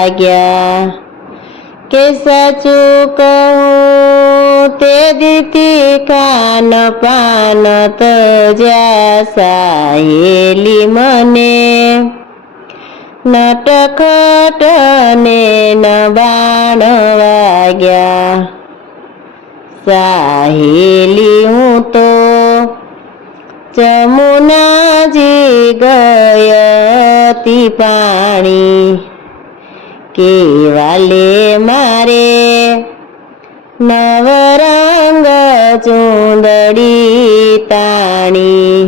વાગ્યા કે સાચું કહું તે દીથી ખાન પાન તજ્યા સહેલી મને નટખટ ને બાણ વાગ્યા સહેલી હું તો જમુનાજી ગયતી પાણી કેવાલે મારે નવરંગ ચૂંદડી તાણી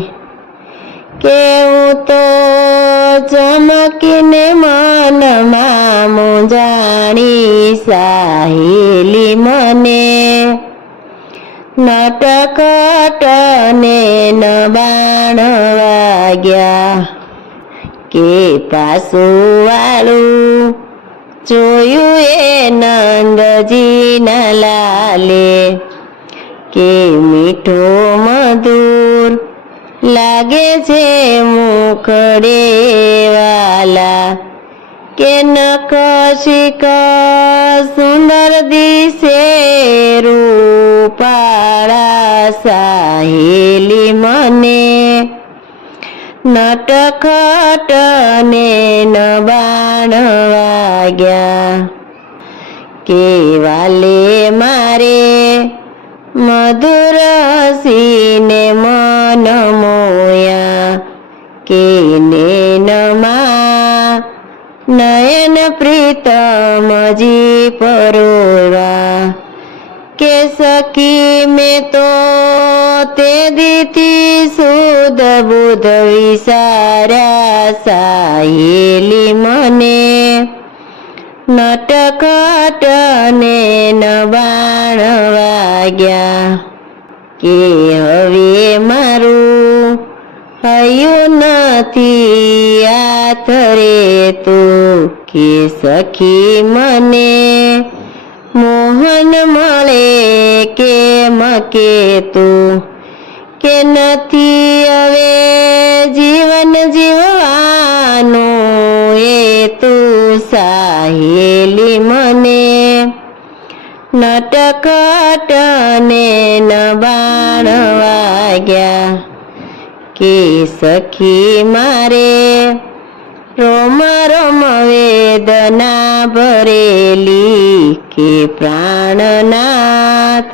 કેવું તો ચમકીને મનમાં મૂંઝાણી સહેલી મને નટખટ ને બાણ વાગ્યા કે પાછું વાળું જોયું એ નંદજીના લાલે કે મીઠો મધુર લાગે છે મુખડે વાલા કે નખશિક સુંદર દિશે રૂપાળા સહેલી મને નટખટ ને બાણ વાગ્યા કેવાલે મારે મધુર હસીને મન મોયા કે નૈનમાં નયન પ્રીતમજી પરોવા કે સખી મેં તો તે દીથી શુદ્ધ બુદ્ધ વિચાર્યા સહેલી મને નટખટ ને બાણ વાગ્યા કે હવે મારું હૈયું નથી આથરે તું કે સખી મને મોહન મળે કેમ કે તું કે નથી હવે જીવન જીવવાનું એ તું સહેલી મને નટખટ ને બાણ વાગ્યા કે સખી મારે રોમ રોમ વેદના ભરેલી કે પ્રાણનાથ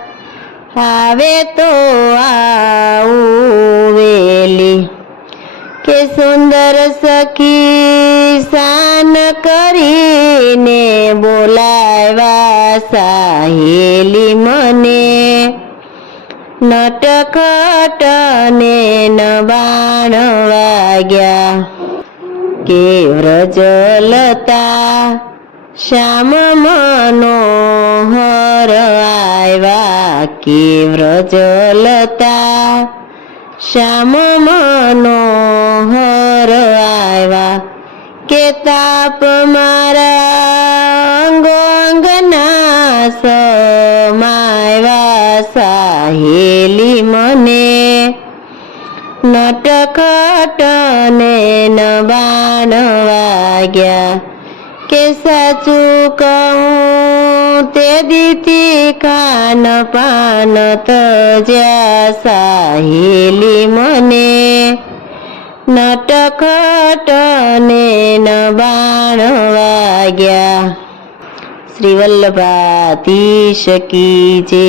આવે તો આવું વેલી કે સુંદર સખી શાન કરીને બોલાવ્યા સહેલી મને નટખટ ને બાણ વાગ્યા કે વ્રજલતા શ્યામ મનોહર આવ્યા કે વ્રજલતા શ્યામ મનોહર આવ્યા કે તાપ મારા અંગો અંગના સમાવ્યા સહેલી મને નટખટ ને બાણ વાગ્યા કે સાચું કહું તે દીથી ખાન પાન તજ્યા સહેલી મને નટખટ ને બાણ વાગ્યા। શ્રી વલ્લભાધીશ કી જય।